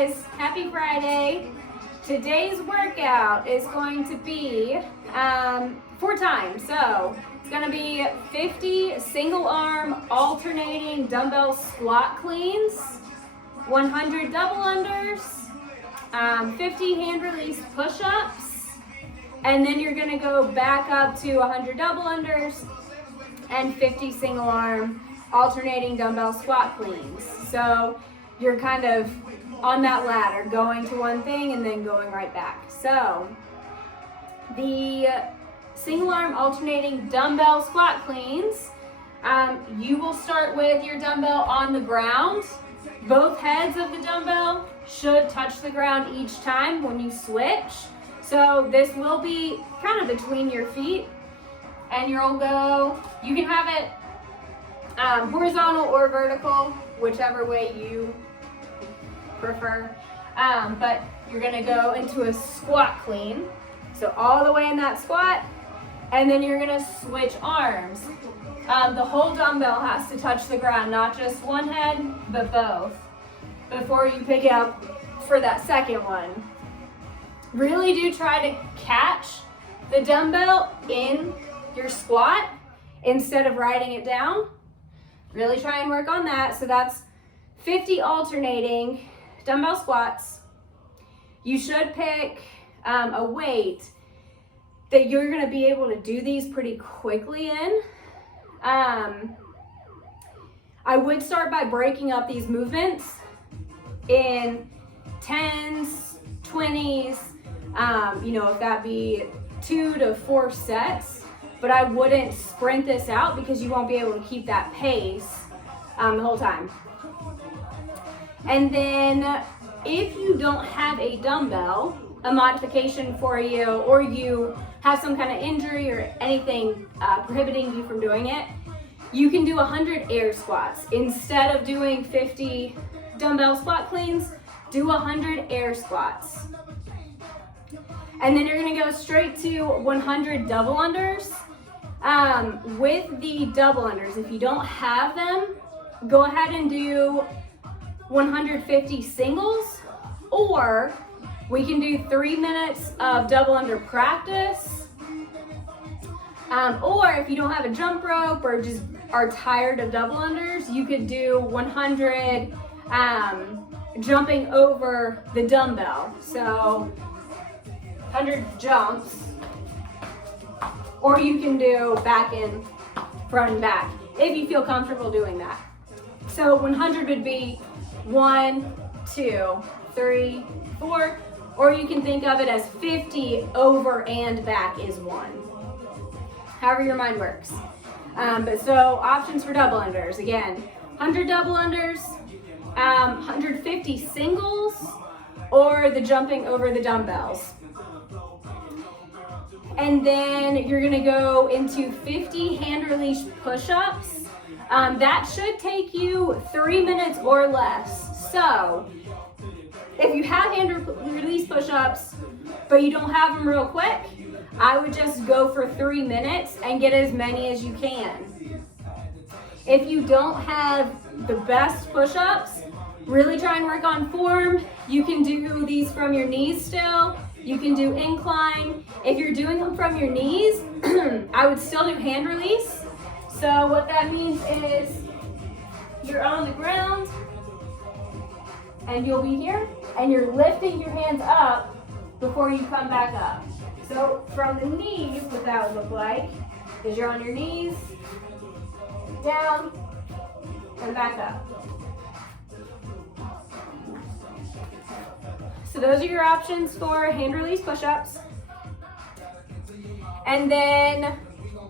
guys, happy Friday. Today's workout is going to be 4 times. So it's going to be 50 single arm alternating dumbbell squat cleans, 100 double unders, 50 hand release push-ups, and then you're going to go back up to 100 double unders and 50 single arm alternating dumbbell squat cleans. So you're kind of on that ladder, going to one thing and then going right back. So the single arm alternating dumbbell squat cleans, you will start with your dumbbell on the ground. Both heads of the dumbbell should touch the ground each time when you switch. So this will be kind of between your feet, and you'll go, you can have it horizontal or vertical, whichever way you prefer, but you're gonna go into a squat clean, so all the way in that squat, and then you're gonna switch arms. The whole dumbbell has to touch the ground, not just one head, but both, before you pick it up for that second one. Really do try to catch the dumbbell in your squat instead of riding it down. Really try and work on that. So that's 50 alternating dumbbell squats. You should pick a weight that you're going to be able to do these pretty quickly in. I would start by breaking up these movements in 10s, 20s, if that be 2 to 4 sets, but I wouldn't sprint this out because you won't be able to keep that pace the whole time. And then if you don't have a dumbbell, a modification for you, or you have some kind of injury or anything prohibiting you from doing it, you can do 100 air squats. Instead of doing 50 dumbbell squat cleans, do 100 air squats. And then you're gonna go straight to 100 double unders. With the double unders, if you don't have them, go ahead and do 150 singles, or we can do 3 minutes of double under practice. Or if you don't have a jump rope or just are tired of double unders, you could do 100 jumping over the dumbbell. So 100 jumps, or you can do back in, front and back, if you feel comfortable doing that. So 100 would be 1, 2, 3, 4, or you can think of it as 50 over and back is 1. However your mind works. But so options for double unders, again, 100 double unders, 150 singles, or the jumping over the dumbbells. And then you're gonna go into 50 hand release push-ups. That should take you 3 minutes or less. So if you have hand release push-ups, but you don't have them real quick, I would just go for 3 minutes and get as many as you can. If you don't have the best push-ups, really try and work on form. You can do these from your knees still. You can do incline. If you're doing them from your knees, I would still do hand release. So what that means is you're on the ground and you'll be here and you're lifting your hands up before you come back up. So from the knees, what that would look like is you're on your knees, down, and back up. So those are your options for hand release push-ups. And then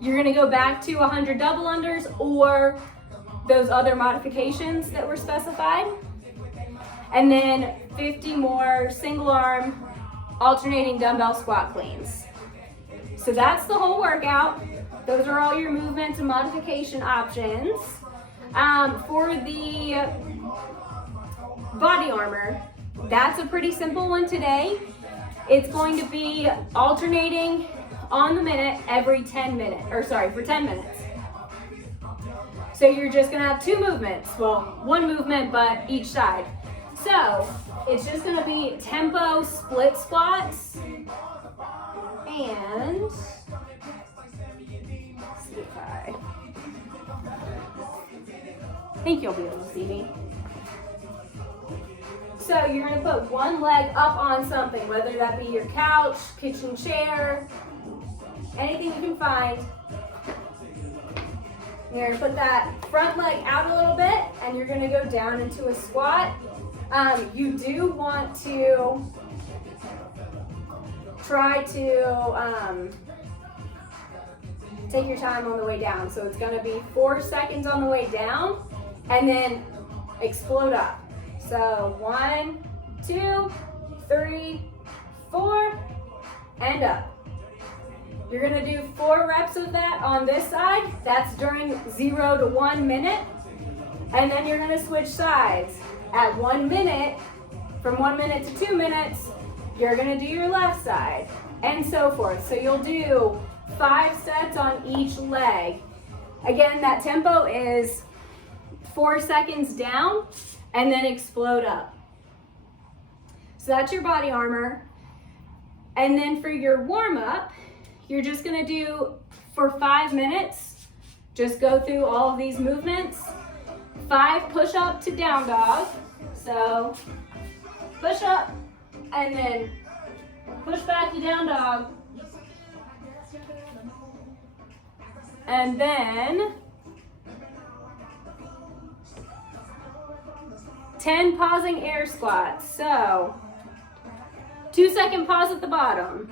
you're gonna go back to 100 double unders or those other modifications that were specified. And then 50 more single arm alternating dumbbell squat cleans. So that's the whole workout. Those are all your movements and modification options. For the body armor, that's a pretty simple one today. It's going to be alternating on the minute every 10 minutes, for 10 minutes. So you're just gonna have 2 movements. Well, 1 movement, but each side. So It's just gonna be tempo split squats. And let's see if I think you'll be able to see me. So you're gonna put one leg up on something, whether that be your couch, kitchen chair, anything you can find. You're gonna put that front leg out a little bit and you're gonna go down into a squat. You do want to try to take your time on the way down. So it's gonna be 4 seconds on the way down and then explode up. So 1, 2, 3, 4, and up. You're gonna do 4 reps of that on this side. That's during 0 to 1 minute. And then you're gonna switch sides. At 1 minute, from 1 minute to 2 minutes, you're gonna do your left side, and so forth. So you'll do 5 sets on each leg. Again, that tempo is 4 seconds down, and then explode up. So that's your body armor. And then for your warm-up, you're just gonna do, for 5 minutes, just go through all of these movements. 5 push-up to down dog. So push up and then push back to down dog. And then 10 pausing air squats. So 2-second pause at the bottom.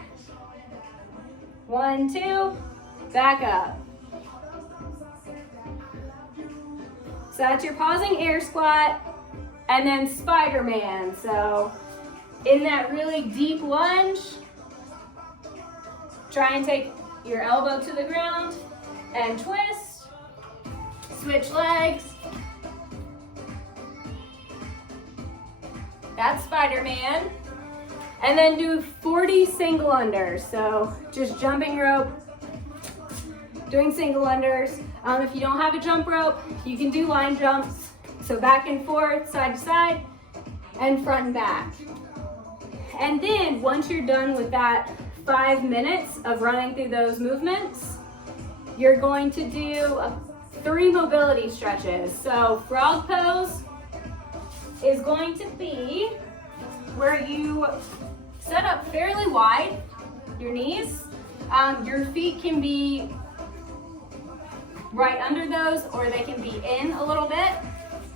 1, 2, back up. So that's your pausing air squat, and then Spider-Man. So in that really deep lunge, try and take your elbow to the ground and twist, switch legs. That's Spider-Man. And then do 40 single unders. So just jumping rope, doing single unders. If you don't have a jump rope, you can do line jumps. So back and forth, side to side, and front and back. And then once you're done with that 5 minutes of running through those movements, you're going to do 3 mobility stretches. So frog pose is going to be where you set up fairly wide, your knees. Your feet can be right under those, or they can be in a little bit.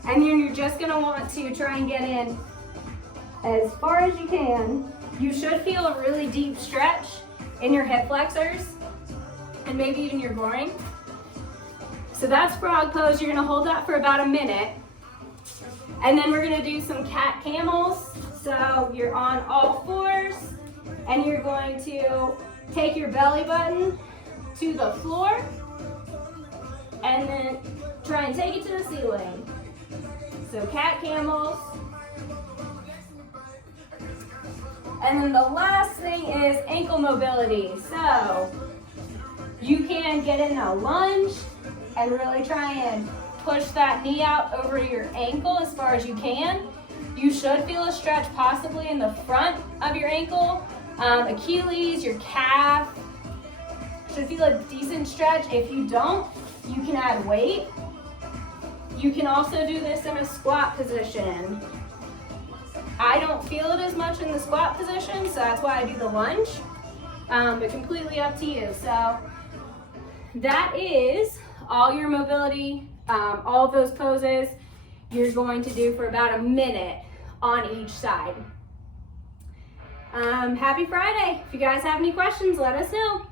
And then you're just gonna want to try and get in as far as you can. You should feel a really deep stretch in your hip flexors and maybe even your groin. So that's frog pose. You're gonna hold that for about a minute. And then we're gonna do some cat camels. So you're on all fours and you're going to take your belly button to the floor and then try and take it to the ceiling. So cat camels. And then the last thing is ankle mobility. So you can get in a lunge and really try and push that knee out over your ankle as far as you can. You should feel a stretch possibly in the front of your ankle, Achilles, your calf. Should feel a decent stretch. If you don't, you can add weight. You can also do this in a squat position. I don't feel it as much in the squat position, so that's why I do the lunge, but completely up to you. So that is all your mobility, all of those poses you're going to do for about a minute on each side. Happy Friday. If you guys have any questions, let us know.